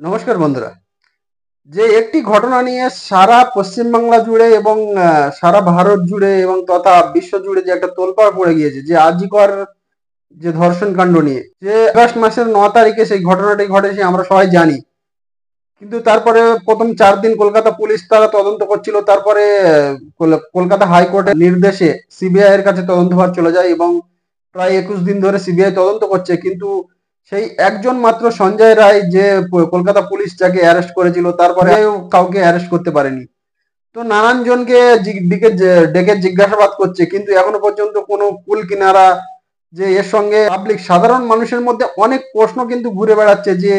নমস্কার বন্ধুরা। যে একটি ঘটনা নিয়ে সারা পশ্চিমবাংলা জুড়ে এবং সারা ভারত জুড়ে এবং তথা বিশ্ব জুড়ে যে একটা তোলপাড় পড়ে গিয়েছে, যে আরজিকর যে ধর্ষণ কাণ্ড নিয়ে, যে আগস্ট মাসের 9 তারিখে সেই ঘটনাটি ঘটেছে আমরা সবাই জানি। কিন্তু তারপরে প্রথম 4 দিন কলকাতা পুলিশ তারা তদন্ত করছিল, তারপরে কলকাতা হাইকোর্টের নির্দেশে সিবিআই এর কাছে তদন্তভার চলে যায় এবং প্রায় 21 দিন ধরে সিবিআই তদন্ত করছে। কিন্তু সেই একজন মাত্র সঞ্জয় রায়, যে কলকাতা পুলিশ যাকে অ্যারেস্ট করেছিল, তারপরে কাউকে অ্যারেস্ট করতে পারেনি। তো নানান জনকে ডেকে জিজ্ঞাসাবাদ করছে, কিন্তু এখনো পর্যন্ত কোনো কুল কিনারা, যে এর সঙ্গে পাবলিক সাধারণ মানুষের মধ্যে অনেক প্রশ্ন কিন্তু ঘুরে বেড়াচ্ছে, যে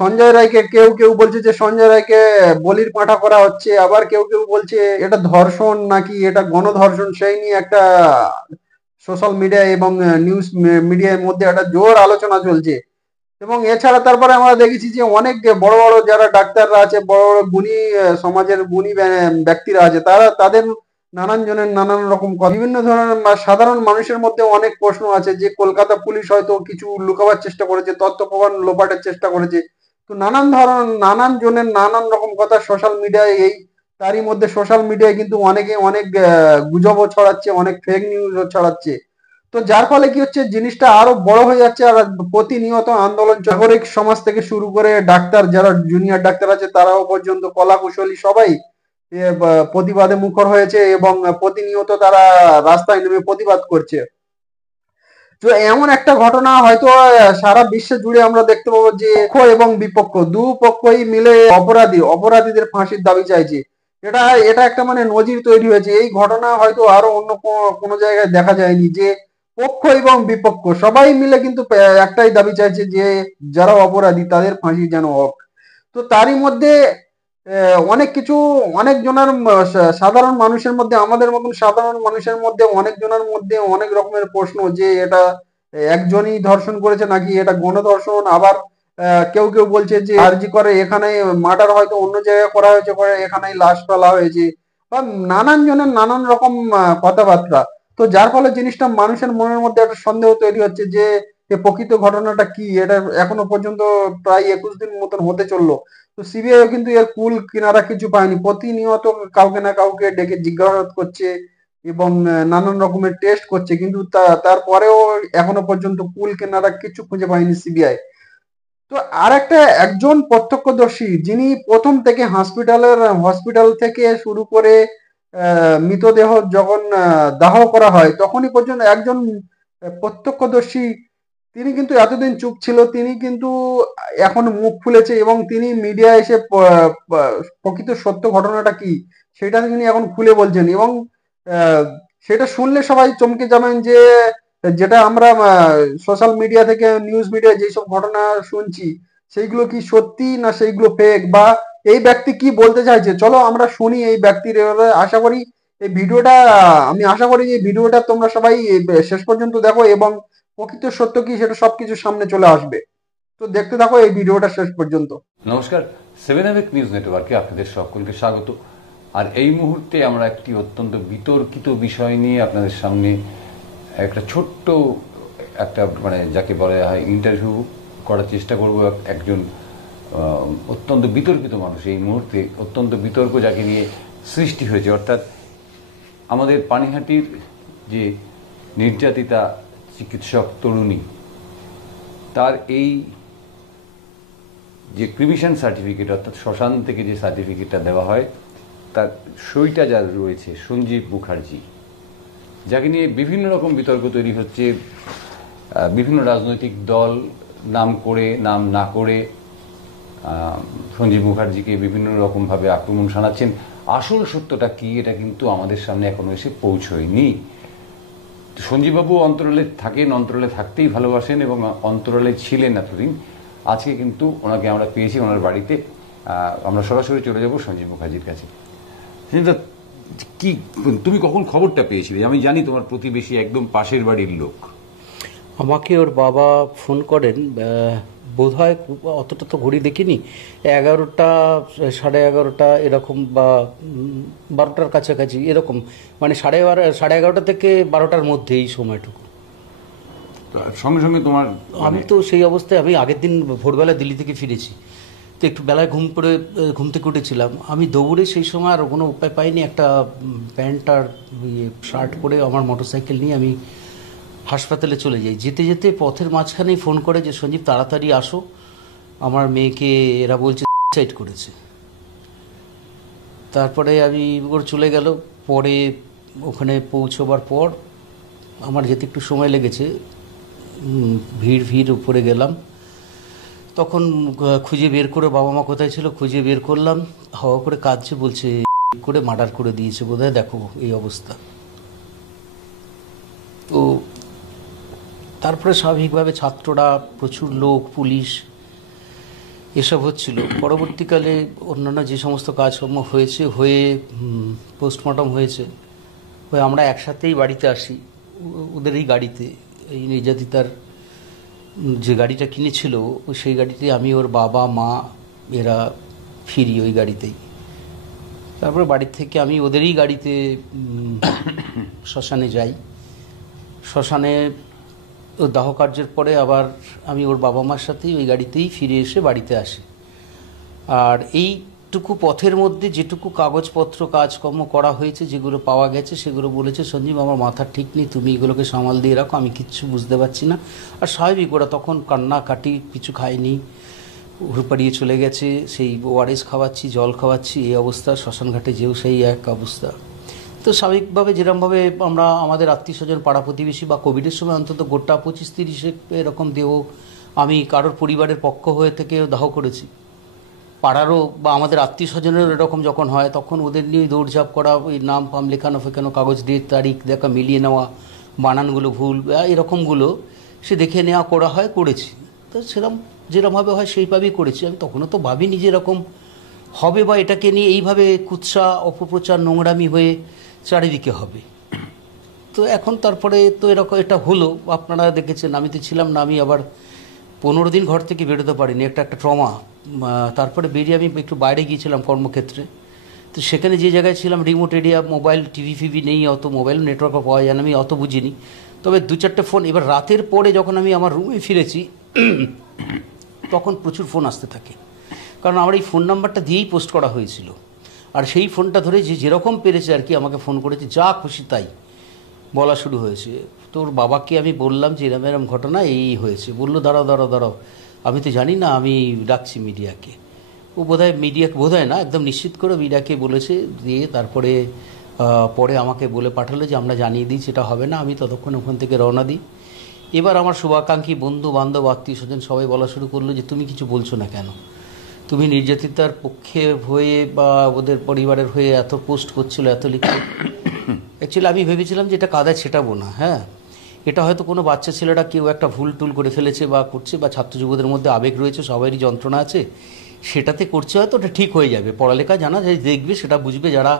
সঞ্জয় রায়কে কেউ কেউ বলছে যে সঞ্জয় রায়কে বলির পাঁঠা করা হচ্ছে, আবার কেউ কেউ বলছে এটা ধর্ষণ নাকি এটা গণধর্ষণ, সেই নিয়ে একটা সোশ্যাল মিডিয়া এবং নিউজ মিডিয়ার মধ্যে একটা জোর আলোচনা চলছে। এবং এছাড়া তারপরে আমরা দেখেছি যে অনেক বড় বড় যারা ডাক্তাররা আছে, বড় বড় গুণী সমাজের গুণী ব্যক্তিরা আছে, তারা তাদের নানান জনের নানান রকম বিভিন্ন ধরনের সাধারণ মানুষের মধ্যে অনেক প্রশ্ন আছে, যে কলকাতা পুলিশ হয়তো কিছু লুকাবার চেষ্টা করেছে, তথ্য প্রমাণ লোপাটের চেষ্টা করেছে। তো নানান জনের নানান রকম কথা সোশ্যাল মিডিয়ায় তারই মধ্যে সোশ্যাল মিডিয়ায় কিন্তু অনেকে অনেক গুজবও ছড়াচ্ছে, অনেক ফেক নিউজও ছড়াচ্ছে। তো যার ফলে কি হচ্ছে, জিনিসটা আরো বড় হয়ে যাচ্ছে, আর প্রতিনিয়ত আন্দোলন নাগরিক সমাজ থেকে শুরু করে ডাক্তার, যারা জুনিয়র ডাক্তার আছে তারাও পর্যন্ত, কলা কুশলী সবাই প্রতিবাদে মুখর হয়েছে এবং প্রতিনিয়ত তারা রাস্তায় নেমে প্রতিবাদ করছে। তো এমন একটা ঘটনা হয়তো সারা বিশ্ব জুড়ে আমরা দেখতে পাবো, যে পক্ষ এবং বিপক্ষ দুপক্ষই মিলে অপরাধীদের ফাঁসির দাবি চাইছে। এটা এটা একটা মানে নজির তৈরি হয়েছে। এই ঘটনা হয়তো আরো অন্য কোনো জায়গায় দেখা যায়নি, যে পক্ষ এবং বিপক্ষ সবাই মিলে কিন্তু একটাই দাবি চাইছে, যে যারা অপরাধী তাদের ফাঁসি যেন হোক। তো তারই মধ্যে অনেক কিছু, অনেক জনের সাধারণ মানুষের মধ্যে, আমাদের মতন সাধারণ মানুষের মধ্যে অনেক জনের মধ্যে অনেক রকমের প্রশ্ন, যে এটা একজনই ধর্ষণ করেছে নাকি এটা গণধর্ষণ। আবার কেউ কেউ বলছে যে আরজি করে এখানে মার্ডার হয়তো অন্য জায়গায় করা হয়েছে, করে এখানেই লাশ ফেলা হয়েছে, বা নানান জনের নানান রকম কথাবার্তা। তো যার ফলে জিনিসটা মানুষের মনের মধ্যে একটা সন্দেহ তৈরি হচ্ছে, যে এ প্রকৃত ঘটনাটা কি। এটা এখনো পর্যন্ত প্রায় 21 দিন মতন হতে চললো, তো সিবিআই কিন্তু এর কুল কিনারা কিছু পায়নি। প্রতিনিয়ত কাউকে না কাউকে ডেকে জিজ্ঞাসাবাদ করছে এবং নানান রকমের টেস্ট করছে, কিন্তু তারপরেও এখনো পর্যন্ত কুল কিনারা কিছু খুঁজে পায়নি সিবিআই। তো আর একটা একজন প্রত্যক্ষদর্শী, যিনি প্রথম থেকে হসপিটাল থেকে শুরু করে মৃতদেহ যখন দাহ করা হয় তখনই পর্যন্ত একজন প্রত্যক্ষদর্শী, তিনি কিন্তু এতদিন চুপ ছিল, তিনি কিন্তু এখন মুখ খুলেছে এবং তিনি মিডিয়ায় এসে প্রকৃত সত্য ঘটনাটা কি সেটা তিনি এখন খুলে বলছেন। এবং আহ, সেটা শুনলে সবাই চমকে যাবেন, যে যেটা আমরা সোশ্যাল মিডিয়া থেকে নিউজ মিডিয়ায় যেসব ঘটনা শুনছি, সেইগুলো কি সত্যি না সেইগুলো ফেক, বা এই ব্যক্তি কি বলতে চাইছে, চলো আমরা শুনি এই ব্যক্তির। এবারে আশা করি এই ভিডিওটা, আমি আশা করি এই ভিডিওটা তোমরা সবাই শেষ পর্যন্ত দেখো এবং প্রকৃত সত্য কি সেটা সবকিছু সামনে চলে আসবে। তো দেখতে থাকো এই ভিডিওটা শেষ পর্যন্ত। নমস্কার, 7 নিউজ নেটওয়ার্কে আপনাদের সকলকে স্বাগত। আর এই মুহূর্তে আমরা একটি অত্যন্ত বিতর্কিত বিষয় নিয়ে আপনাদের সামনে একটা ছোট্ট একটা মানে যাকে বলা হয় ইন্টারভিউ করার চেষ্টা করব। একজন অত্যন্ত বিতর্কিত মানুষ, এই মুহূর্তে অত্যন্ত বিতর্ক যাকে নিয়ে সৃষ্টি হয়েছে, অর্থাৎ আমাদের পানিহাটির যে নির্যাতিতা চিকিৎসক তরুণী, তার এই যে ক্রিমিশন সার্টিফিকেট, অর্থাৎ শ্মশান থেকে যে সার্টিফিকেটটা দেওয়া হয়, তার সইটা যার রয়েছে সঞ্জীব মুখার্জি, যাকে নিয়ে বিভিন্ন রকম বিতর্ক তৈরি হচ্ছে। বিভিন্ন রাজনৈতিক দল নাম করে নাম না করে সঞ্জীব মুখার্জিকে বিভিন্ন রকমভাবে আক্রমণ শানাচ্ছেন। আসল সত্যটা কি এটা কিন্তু আমাদের সামনে এখনো এসে পৌঁছয়নি। সঞ্জীববাবু অন্তরালে থাকেন, অন্তরালে থাকতেই ভালোবাসেন এবং অন্তরালে ছিলেন এতদিন। আজকে কিন্তু ওনাকে আমরা পেয়েছি ওনার বাড়িতে। আমরা সরাসরি চলে যাব সঞ্জীব মুখার্জির কাছে। কি তুমি কখন খবরটা পেয়েছিলে? আমি জানি তোমার প্রতিবেশী, একদম পাশের বাড়ির লোক। আমাকে ওর বাবা ফোন করেন, বোধ হয় অতটা তো ঘড়ি দেখিনি, 11টা 11:30 এরকম, বা 12টার কাছাকাছি এরকম, মানে 11:30 থেকে 12টার মধ্যে এই সময়টুকু। সঙ্গে সঙ্গে তোমার আমি তো সেই অবস্থায়, আমি আগের দিন ভোরবেলা দিল্লি থেকে ফিরেছি, তো একটু বেলায় ঘুম থেকে উঠেছিলাম, আমি দৌড়ে সেই সময় আর কোনো উপায় পাইনি, একটা প্যান্ট আর শার্ট পরে আমার মোটরসাইকেল নিয়ে আমি হাসপাতালে চলে যাই। যেতে যেতে পথের মাঝখানেই ফোন করে যে সঞ্জীব তাড়াতাড়ি আসো, আমার মেয়েকে এরা বলছে সুইসাইড করেছে। তারপরে আমি ওর চলে গেল। পরে ওখানে পৌঁছবার পর আমার যেতে একটু সময় লেগেছে, ভিড় উপরে গেলাম। তখন খুঁজে বের করে, বাবা মা কোথায় ছিল খুঁজে বের করলাম, হাওয়া করে কাঁদছে, বলছে করে মার্ডার করে দিয়েছে বোধহয়, দেখো এই অবস্থা। তো তারপরে স্বাভাবিকভাবে ছাত্ররা, প্রচুর লোক, পুলিশ, এসব হচ্ছিল। পরবর্তীকালে অন্যান্য যে সমস্ত কাজকর্ম হয়েছে, হয়ে পোস্টমর্টম হয়েছে, হয়ে আমরা একসাথেই বাড়িতে আসি, ওদের এই গাড়িতে, এই নির্যাতিতার যে গাড়িটা কিনেছিল সেই গাড়িতে আমি, ওর বাবা মা এরা ফিরি ওই গাড়িতেই। তারপরে বাড়ির থেকে আমি ওদেরই গাড়িতে শ্মশানে যাই। শ্মশানে ওর দাহ কার্যের পরে আবার আমি ওর বাবা মার সাথেই ওই গাড়িতেই ফিরে এসে বাড়িতে আসি। আর এইটুকু পথের মধ্যে যেটুকু কাগজপত্র কাজকর্ম করা হয়েছে, যেগুলো পাওয়া গেছে, সেগুলো বলেছে সঞ্জীব আমার মাথা ঠিক নেই, তুমি এগুলোকে সামাল দিয়ে রাখো, আমি কিচ্ছু বুঝতে পারছি না। আর স্বাভাবিক, ওরা তখন কান্নাকাটি, কিছু খায়নি, পাড়িয়ে চলে গেছে। সেই ওআরএস খাওয়াচ্ছি, জল খাওয়াচ্ছি, এই অবস্থা। শ্মশানঘাটে যেও সেই এক অবস্থা। তো স্বাভাবিকভাবে যেরকমভাবে আমরা আমাদের আত্মীয় স্বজন, পাড়া প্রতিবেশী বা কোভিডের সময় অন্তত গোটা 25-30 এরকম দেহ আমি কারোর পরিবারের পক্ষ হয়ে থেকে দাহ করেছি। পাড়ারও বা আমাদের আত্মীয় স্বজনেরও এরকম যখন হয়, তখন ওদের নিয়ে দৌড়ঝাঁপ করা, ওই নাম ফাম লেখানো ফেকানো, কাগজ ডেট তারিখ দেখা মিলিয়ে নেওয়া, বানানগুলো ভুল এরকমগুলো সে দেখে নেওয়া করা হয়, করেছি। তো যেরকমভাবে হয় সেইভাবেই করেছি। আমি তখনও তো ভাবিনি যে এরকম হবে বা এটাকে নিয়ে এইভাবে কুৎসা, অপপ্রচার, নোংরামি হয়ে চারিদিকে হবে। তো এখন তারপরে তো এরকম এটা হলো, আপনারা দেখেছেন। আমি তো ছিলাম না, আমি আবার 15 দিন ঘর থেকে বেরোতে পারিনি, একটা ট্রমা। তারপরে বেরিয়ে আমি একটু বাইরে গিয়েছিলাম কর্মক্ষেত্রে। তো সেখানে যে জায়গায় ছিলাম, রিমোট এরিয়া, মোবাইল টিভি ফিভি নেই, অত মোবাইল নেটওয়ার্কও পাওয়া যায় না, আমি অত বুঝিনি। তবে 2-4টে ফোন, এবার রাতের পরে যখন আমি আমার রুমে ফিরেছি তখন প্রচুর ফোন আসতে থাকে, কারণ আমার এই ফোন নাম্বারটা দিয়েই পোস্ট করা হয়েছিল। আর সেই ফোনটা ধরে যেরকম পেরেছে আর কি আমাকে ফোন করেছে, যা খুশি তাই বলা শুরু হয়েছে। তোর বাবাকে আমি বললাম যে এরম এরম ঘটনা এই হয়েছে। বললো দাঁড়াও, আমি তো জানি না, আমি ডাকছি মিডিয়াকে। ও বোধহয় মিডিয়াকে, বোধহয় না, একদম নিশ্চিত করে মিডিয়াকে বলেছে। দিয়ে তারপরে পরে আমাকে বলে পাঠালো যে আমরা জানিয়ে দিই, সেটা হবে না। আমি ততক্ষণ ওখান থেকে রওনা দিই। এবার আমার শুভাকাঙ্ক্ষী বন্ধু বান্ধব, আত্মীয় স্বজন সবাই বলা শুরু করলো যে তুমি কিছু বলছো না কেন, তুমি নির্যাতিতার পক্ষে হয়ে বা ওদের পরিবারের হয়ে এত পোস্ট করছিল, এত লিখছো। অ্যাকচুয়ালি আমি ভেবেছিলাম যে এটা কাদায় ছেটাবো না, হ্যাঁ, এটা হয়তো কোনো বাচ্চা ছেলেরা কেউ একটা ভুল টুল করে ফেলেছে বা করছে, বা ছাত্র যুবদের মধ্যে আবেগ রয়েছে, সবারই যন্ত্রণা আছে, সেটাতে করছে, হয়তো ওটা ঠিক হয়ে যাবে। পড়ালেখা জানা যায়, দেখবে, সেটা বুঝবে, যারা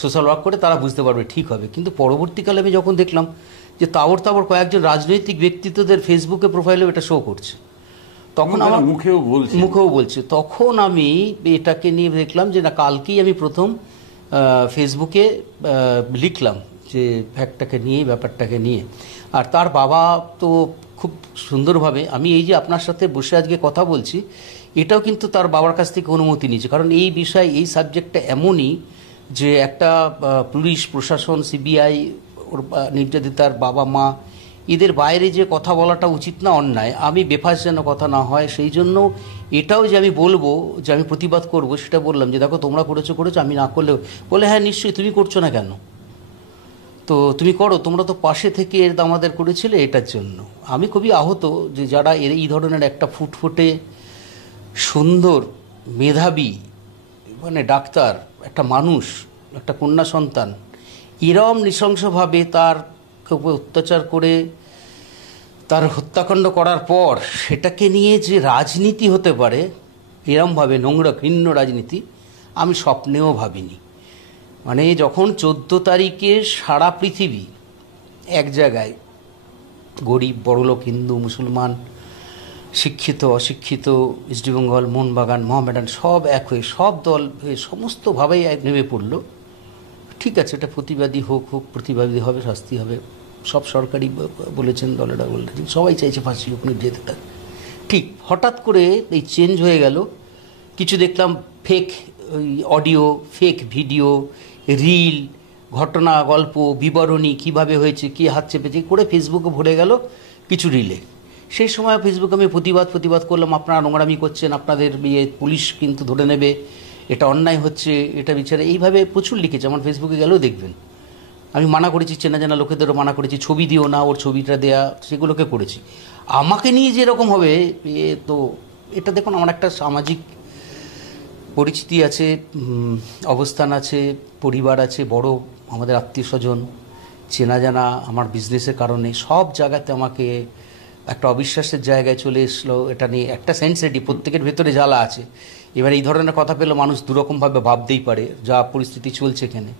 সোশ্যাল ওয়ার্ক করে তারা বুঝতে পারবে, ঠিক হবে। কিন্তু পরবর্তীকালে আমি যখন দেখলাম যে তাবড় কয়েকজন রাজনৈতিক ব্যক্তিত্বদের ফেসবুকে প্রোফাইলেও এটা শো করছে, তখন আমার মুখেও বলছে, তখন আমি এটাকে নিয়ে দেখলাম যে না, কালকেই আমি প্রথম ফেসবুকে লিখলাম যে ফ্যাক্টটাকে নিয়ে, ব্যাপারটাকে নিয়ে। আর তার বাবা তো খুব সুন্দরভাবে, আমি এই যে আপনার সাথে বসে আজকে কথা বলছি, এটাও কিন্তু তার বাবার কাছ থেকে অনুমতি নিয়েছে। কারণ এই বিষয়, এই সাবজেক্টটা এমনই যে একটা পুলিশ প্রশাসন, সিবিআই, ওর নির্যাতিতার বাবা মা, এদের বাইরে যে কথা বলাটা উচিত না, অন্যায়। আমি বেফাস যেন কথা না হয়, সেই জন্য এটাও যে আমি বলবো, যে আমি প্রতিবাদ করব, সেটা বললাম যে দেখো তোমরা করেছো, আমি না করলেও। বলে হ্যাঁ নিশ্চয়ই, তুমি করছো না কেন, তো তুমি করো, তোমরা তো পাশে থেকে আমাদের করেছিলে, এটার জন্য। আমি খুবই আহত যে যারা এই ধরনের একটা ফুটফুটে সুন্দর মেধাবী মানে ডাক্তার, একটা মানুষ, একটা কন্যা সন্তান, এরম নৃশংসভাবে তার অত্যাচার করে তার হত্যাকাণ্ড করার পর সেটাকে নিয়ে যে রাজনীতি হতে পারে, এরমভাবে নোংরা ঘৃণ্য রাজনীতি, আমি স্বপ্নেও ভাবিনি। মানে যখন 14 তারিখে সারা পৃথিবী এক জায়গায়, গরিব বড়লোক, হিন্দু মুসলমান, শিক্ষিত অশিক্ষিত, ইস্টবেঙ্গল, মোহনবাগান, মোহামেডান, সব এক হয়ে, সব দল হয়ে সমস্তভাবেই নেমে পড়ল, ঠিক আছে এটা প্রতিবাদী হোক, প্রতিবাদী হবে, শাস্তি হবে, সব সরকারি বলেছেন, দলেরা বলেছেন, সবাই চাইছে ফাঁসি হোক, নির্যাতিতা। ঠিক হঠাৎ করে এই চেঞ্জ হয়ে গেল, কিছু দেখলাম fake audio, fake video, reel, ঘটনা, গল্প, বিবরণী, কিভাবে হয়েছে, কি হাত চেপেছে করে ফেসবুকে ভরে গেল কিছু রিলে। সেই সময় ফেসবুকে আমি প্রতিবাদ করলাম, আপনারা নোংরামি করছেন, আপনাদের পুলিশ কিন্তু ধরে নেবে, এটা অন্যায় হচ্ছে, এটা বিচারে, এইভাবে প্রচুর লিখেছে। আমার ফেসবুকে গেলেও দেখবেন আমি মানা করেছি, চেনা জানা লোকেদেরও মানা করেছি, ছবি দিও না, ওর ছবিটা দেয়া, সেগুলোকে করেছি। আমাকে নিয়ে যে এরকম হবে, তো এটা দেখুন, আমার একটা সামাজিক পরিচিতি আছে, অবস্থান আছে, পরিবার আছে, বড় আমাদের আত্মীয় স্বজন, চেনা জানা, আমার বিজনেসের কারণে সব জায়গাতে আমাকে একটা অবিশ্বাসের জায়গায় চলে এসলো। এটা নিয়ে একটা সেন্সিটিভ, প্রত্যেকের ভেতরে জ্বালা আছে। এবার এই ধরনের কথা পেলে মানুষ দুরকমভাবে ভাবতেই পারে, যা পরিস্থিতি চলছে এখানে।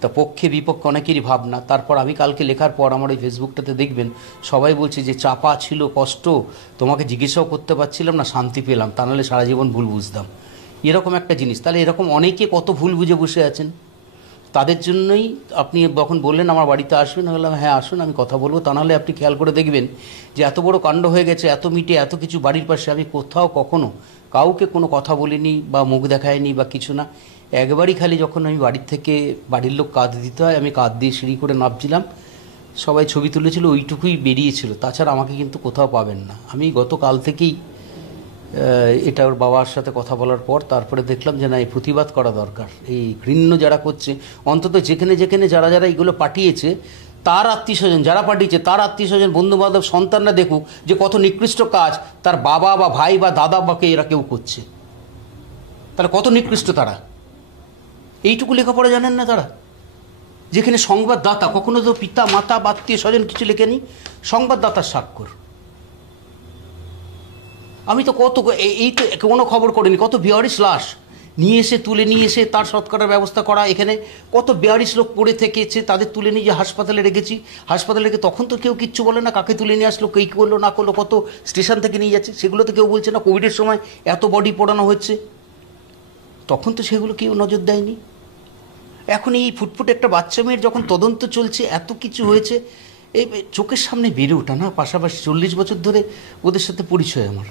তা পক্ষে বিপক্ষে অনেকেরই ভাবনা। তারপর আমি কালকে লেখার পর আমার ওই ফেসবুকটাতে দেখবেন সবাই বলছে যে চাপা ছিল, কষ্ট, তোমাকে জিজ্ঞাসাও করতে পারছিলাম না, শান্তি পেলাম, তা নাহলে সারা জীবন ভুল বুঝতাম। এরকম একটা জিনিস। তাহলে এরকম অনেকে কত ভুল বুঝে বসে আছেন, তাদের জন্যই আপনি যখন বললেন আমার বাড়িতে আসবেন, বললাম হ্যাঁ আসুন, আমি কথা বলবো। তা নাহলে আপনি খেয়াল করে দেখবেন যে এত বড় কাণ্ড হয়ে গেছে, এত মিটে, এত কিছু বাড়ির পাশে, আমি কোথাও কখনো কাউকে কোনো কথা বলিনি বা মুখ দেখায়নি বা কিছু না। একবারই খালি যখন আমি বাড়ির থেকে, বাড়ির লোক কাঁধ দিতে হয়, আমি কাঁধ দিয়ে সিঁড়ি করে নামছিলাম, সবাই ছবি তুলেছিল, ওইটুকুই বেরিয়েছিল। তাছাড়া আমাকে কিন্তু কোথাও পাবেন না। আমি গতকাল থেকেই এটা ওর বাবার সাথে কথা বলার পর তারপরে দেখলাম যে না, এই প্রতিবাদ করা দরকার। এই ঘৃণ্য যারা করছে, অন্তত যেখানে যেখানে যারা যারা এইগুলো পাঠিয়েছে, তার আত্মীয় স্বজন যারা পাঠিয়েছে, তার আত্মীয় স্বজন, বন্ধু বান্ধব, সন্তানরা দেখুক যে কত নিকৃষ্ট কাজ তার বাবা বা ভাই বা দাদা বাকে এরা কেউ করছে। তাহলে কত নিকৃষ্ট তারা, এইটুকু লেখাপড়া জানেন না তারা? যেখানে সংবাদদাতা, কখনো তো পিতা মাতা বা আত্মীয় স্বজন কিছু লেখেনি, সংবাদদাতার স্বাক্ষর। আমি তো কত, এই তো কোনো খবর করিনি, কত বেয়ারিশ লাশ নিয়ে এসে, তুলে নিয়ে এসে তার সৎকারের ব্যবস্থা করা। এখানে কত বেয়ারিশ লোক পড়ে থেকেছে, তাদের তুলে নিয়ে যে হাসপাতালে রেখেছি, হাসপাতালে রেখে তখন তো কেউ কিচ্ছু বলে না, কাকে তুলে নিয়ে আসলো, কে করলো না করলো, কত স্টেশন থেকে নিয়ে যাচ্ছে, সেগুলো তো কেউ বলছে না। কোভিডের সময় এত বডি পোড়ানো হচ্ছে, তখন তো সেগুলো কেউ নজর দেয়নি। এখন এই ফুটফুটে একটা বাচ্চা মেয়ের যখন তদন্ত চলছে, এত কিছু হয়েছে, এই চোখের সামনে বেড়ে ওঠা না। পাশাপাশি 40 বছর ধরে ওদের সাথে পরিচয় আমার,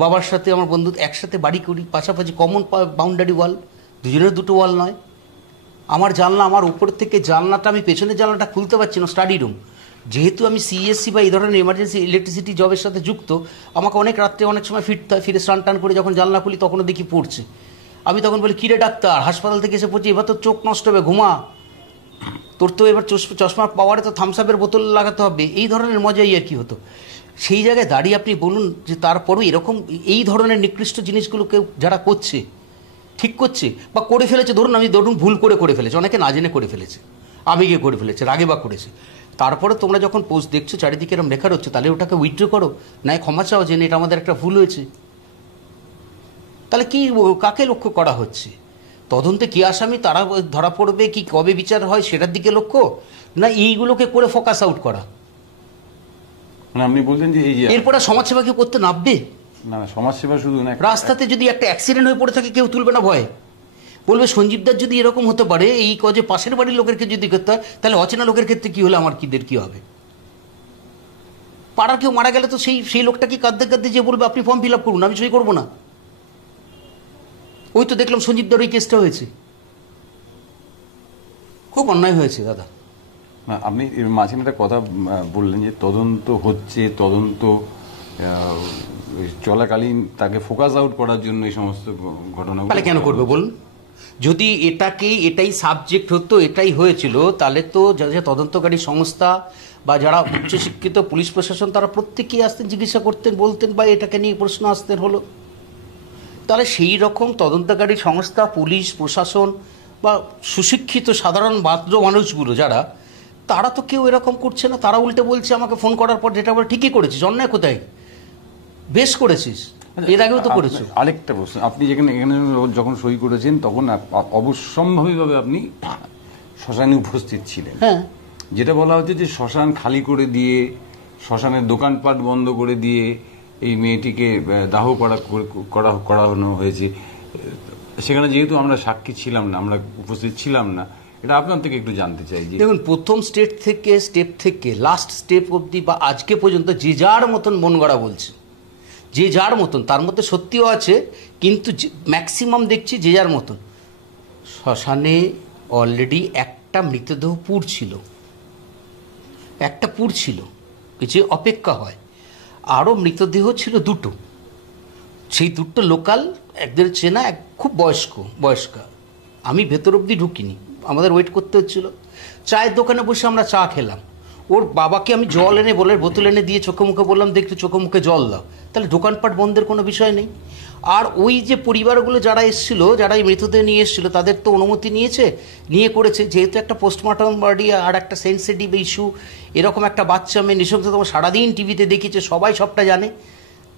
বাবার সাথে আমার বন্ধু, একসাথে বাড়ি করি, পাশাপাশি কমন বাউন্ডারি ওয়াল, দুজনের দুটো ওয়াল নয়। আমার জানলা, আমার উপর থেকে জানলাটা, আমি পেছনের জানলাটা খুলতে পারছি না, স্টাডি রুম। যেহেতু আমি সিএসসি বা এই ধরনের এমার্জেন্সি ইলেকট্রিসিটি জবের সাথে যুক্ত, আমাকে অনেক রাত্রে অনেক সময় ফিরতে হয়, ফিরে স্নান টান করে যখন জানলা খুলি তখনও দেখি পড়ছে। আমি তখন বলি, কিরে ডাক্তার, হাসপাতাল থেকে এসে পড়ছি, এবার তো চোখ নষ্ট হবে, ঘুমা, তোর তো এবার চশমা পাওয়ারে তো থামসাপের বোতল লাগাতে হবে। এই ধরনের মজাই আর কি হতো। সেই জায়গায় দাঁড়িয়ে আপনি বলুন যে তারপরেও এরকম এই ধরনের নিকৃষ্ট জিনিসগুলোকে যারা করছে, ঠিক করছে বা করে ফেলেছে, ধরুন ভুল করে ফেলেছে, অনেকে না জেনে করে ফেলেছে, আবেগে করে ফেলেছে, রাগে বা করেছে, তারপরে তোমরা যখন পোস্ট দেখছো চারিদিকে এরকম লেখা হচ্ছে, তাহলে ওটাকে উইথড্র করো, নয় ক্ষমা চাও যে এটা আমাদের একটা ভুল হয়েছে। তাহলে কি, কাকে লক্ষ্য করা হচ্ছে? তদন্তে কি আসামি তারা ধরা পড়বে, কি কবে বিচার হয় সেটার দিকে লক্ষ্য, না এইগুলোকে করে ফোকাস আউট করা? মানে আপনি বলছেন যে এই যে এরপরে সমাজসেবা কেউ করতে নামবে না, সমাজসেবা শুধু না, রাস্তাতে যদি একটা অ্যাক্সিডেন্ট হয়ে পড়ে থাকে কেউ তুলবে না ভয়? বলবে সঞ্জীবদার যদি এরকম হতে পারে, এই কজে পাশের বাড়ির লোকের ক্ষেত্রে যদি করতে হয়, তাহলে অচেনা লোকের ক্ষেত্রে কি হলে আমার কিদের কি হবে? পাড়ার কেউ মারা গেলে তো সেই লোকটা কি কাঁদতে কাঁদতে যে বলবে আপনি ফর্ম ফিল আপ করুন, আমি সই করবো না। ওই তো দেখলাম সঞ্জীবদার ওই কেসটা হয়েছে, খুব অন্যায় হয়েছে দাদা। আপনি মাঝে একটা কথা বললেন যে তদন্ত হচ্ছে, তদন্ত চলাকালীন তাকে ফোকাস আউট করার জন্য এই সমস্ত ঘটনা। তাহলে কেন করবে বলুন? যদি এটাই সাবজেক্ট হতো, এটাই হয়েছিল, তাহলে তো যারা তদন্তকারী সংস্থা বা যারা উচ্চশিক্ষিত পুলিশ প্রশাসন, তারা প্রত্যেকেই আসতেন, জিজ্ঞাসা করতেন, বলতেন, বা এটাকে নিয়ে প্রশ্ন আসতেন হলো। তাহলে সেই রকম তদন্তকারী সংস্থা, পুলিশ প্রশাসন বা সুশিক্ষিত সাধারণ বাদ্য মানুষগুলো যারা, তারা তো কেউ এরকম করছে না। তারা উল্টে বলছে আমাকে ফোন করার পর, যেটা বলে ঠিকই করেছিস, অন্যায় কোথায়, বেশ করেছিস, এর আগেও তো করেছো। আরেকটা প্রশ্ন, আপনি এখানে যখন সই করেছেন তখন অবশ্যম্ভাবীভাবে আপনি শ্মশানে উপস্থিত ছিলেন। হ্যাঁ, যেটা বলা হচ্ছে যে শ্মশান খালি করে দিয়ে, শ্মশানের দোকানপাট বন্ধ করে দিয়ে এই মেয়েটিকে দাহ করানো হয়েছে। সেখানে যেহেতু আমরা সাক্ষী ছিলাম না, আমরা উপস্থিত ছিলাম না, এটা আপনার থেকে একটু জানতে চাই। যে দেখুন, প্রথম স্টেপ থেকে লাস্ট স্টেপ অবধি বা আজকে পর্যন্ত যে যার মতন মন গড়া বলছে, যে যার মতন, তার মধ্যে সত্যিও আছে, কিন্তু ম্যাক্সিমাম দেখছি যে যার মতন। শ্মশানে অলরেডি একটা মৃতদেহ পুড়ছিল, যে অপেক্ষা হয়, আরও মৃতদেহ ছিল দুটো। সেই দুটো লোকাল, একদের চেনা, এক খুব বয়স্কা। আমি ভেতর অবধি ঢুকিনি, আমাদের ওয়েট করতে হচ্ছিল। চায়ের দোকানে বসে আমরা চা খেলাম। ওর বাবাকে আমি জল এনে বোতল এনে দিয়ে চোখে মুখে বললাম, দেখতে চোখে মুখে জল দাও। তাহলে দোকানপাট বন্ধের কোনো বিষয় নেই। আর ওই যে পরিবারগুলো যারা এসেছিল, যারা এই মৃতদেহ নিয়ে এসেছিলো, তাদের তো অনুমতি নিয়ে করেছে। যেহেতু একটা পোস্টমর্টম বডি আর একটা সেন্সিটিভ ইস্যু, এরকম একটা বাচ্চা মেয়ে নৃশংসতম, সারাদিন টিভিতে দেখিয়েছে, সবাই সবটা জানে,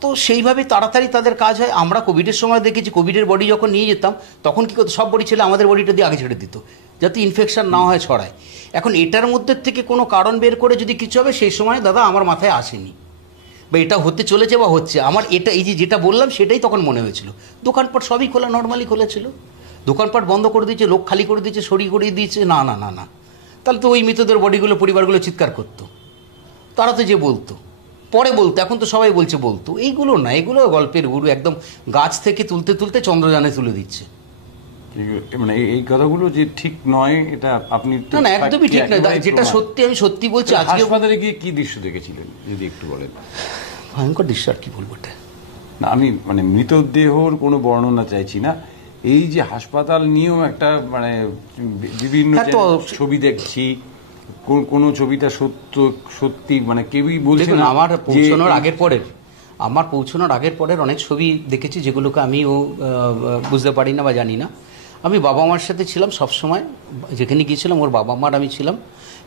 তো সেইভাবে তাড়াতাড়ি তাদের কাজ হয়। আমরা কোভিডের সময় দেখেছি, কোভিডের বডি যখন নিয়ে যেতাম তখন কী করতো, সব বডি ছেলে আমাদের বডিটা দিয়ে আগে ছেড়ে দিত, যাতে ইনফেকশন না হয়, ছড়ায়। এখন এটার মধ্যে থেকে কোনো কারণ বের করে যদি কিছু হবে, সেই সময় দাদা আমার মাথায় আসেনি, বা এটা হতে চলেছে বা হচ্ছে। আমার এটা, এই যেটা বললাম সেটাই তখন মনে হয়েছিল। দোকানপাট সবই খোলা, নর্মালি খোলা ছিল। দোকানপাট বন্ধ করে দিয়েছে, লোক খালি করে দিয়েছে, সরিয়ে করে দিয়েছে। না না না না, তাহলে তো ওই মৃতদের বডিগুলো, পরিবারগুলো চিৎকার করতো, তারা তো যে বলতো, পরে বলতো, এখন তো সবাই বলতো। এইগুলো না, এগুলো গল্পের গুরু, একদম গাছ থেকে তুলতে চন্দ্রযানে তুলে দিচ্ছে। মানে এই কথাগুলো যে ঠিক নয়, এটা আপনি না একদমই ঠিক নয়। যেটা সত্যি আমি সত্যি বলছি। আজকে হাসপাতালে গিয়ে কি দৃশ্য দেখেছিলেন যদি একটু বলেন? ভয়ঙ্কর দৃশ্য, আর কি বলবো এটা। না, আমি মানে মৃতদেহর কোনো বর্ণনা চাইছি না, এই যে হাসপাতাল নিয়েও একটা মানে বিভিন্ন ছবি দেখছি, কোন ছবিটা সত্যি মানে কেউই বলছে না। আমার পৌঁছানোর আগের পরের অনেক ছবি দেখেছি, যেগুলোকে আমিও বুঝতে পারি না বা জানি না। আমি বাবা মার সাথে ছিলাম সবসময়, যেখানে গিয়েছিলাম ওর বাবা মার আমি ছিলাম।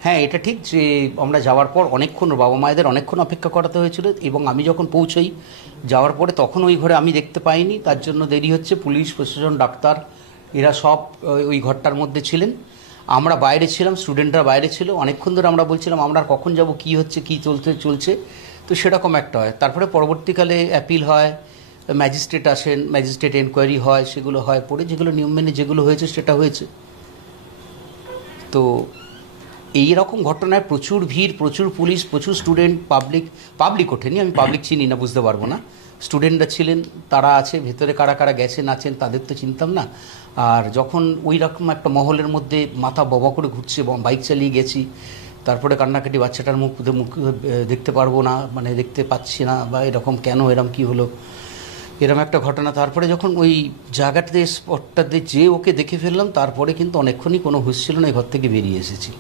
হ্যাঁ, এটা ঠিক যে আমরা যাওয়ার পর অনেকক্ষণ বাবা মায়েদের অনেকক্ষণ অপেক্ষা করাতে হয়েছিল, এবং আমি যখন পৌঁছই যাওয়ার পরে, তখন ওই ঘরে আমি দেখতে পাইনি, তার জন্য দেরি হচ্ছে। পুলিশ প্রশাসন, ডাক্তার, এরা সব ওই ঘরটার মধ্যে ছিলেন। আমরা বাইরে ছিলাম, স্টুডেন্টরা বাইরে ছিল। অনেকক্ষণ ধরে আমরা বলছিলাম আমরা কখন যাব, কি হচ্ছে, কি চলছে। তো সেরকম একটা হয়। তারপরে পরবর্তীকালে অ্যাপিল হয়, ম্যাজিস্ট্রেট আসেন, ম্যাজিস্ট্রেট এনকোয়ারি হয়, সেগুলো হয়, পরে যেগুলো নিয়ম মেনে যেগুলো হয়েছে সেটা হয়েছে। তো এই রকম ঘটনায় প্রচুর ভিড়, প্রচুর পুলিশ, প্রচুর স্টুডেন্ট, পাবলিক ওঠেনি, আমি পাবলিক চিনি না, বুঝতে পারবো না। স্টুডেন্টরা ছিলেন, তারা আছে ভেতরে, কারা কারা গেছেন আছেন তাদের তো চিনতাম না। আর যখন ওই রকম একটা মহলের মধ্যে মাথা ববা করে ঘুরছে, বাইক চালিয়ে গেছি, তারপরে কান্নাকাটি, বাচ্চাটার মুখ দেখতে পারবো না, মানে দেখতে পাচ্ছি না, বা এরকম কেন, এরম কি হলো, এরম একটা ঘটনা। তারপরে যখন ওই জায়গাটাতে, স্পটটাতে যে ওকে দেখে ফেললাম, তারপরে কিন্তু অনেকক্ষণই কোনো হুঁশ ছিল না, ঘর থেকে বেরিয়ে এসেছি।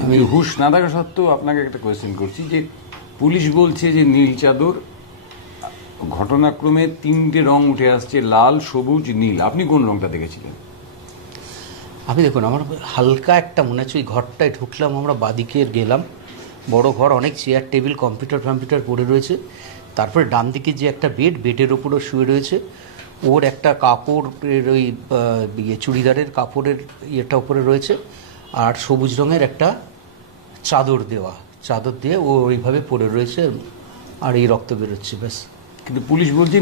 আমি হুঁশ না থাকা সত্ত্বেও আপনাকে একটা কোয়েশ্চেন করছি, যে পুলিশ বলছে যে নীল চাদর, ঘটনাক্রমে 3টে রং উঠে আসছে, লাল, সবুজ, নীল। আপনি কোন রংটা দেখেছিলেন? আমি দেখুন, আমার হালকা একটা মনে হচ্ছে, ওই ঘরটায় ঢুকলাম, আমরা বাদিকে গেলাম, বড় ঘর, অনেক চেয়ার টেবিল, কম্পিউটার পড়ে রয়েছে। তারপরে ডান দিকে যে একটা বেডের ওপরও শুয়ে রয়েছে, ওর একটা কাপড়ের, ওই চুড়িদারের কাপড়ের ইয়েটা উপরে রয়েছে, আর সবুজ রঙের একটা চাদর দিয়ে ও ওইভাবে পড়ে রয়েছে, আর এই রক্ত বেরোচ্ছে, ব্যাস। কিন্তু পুলিশ বলছে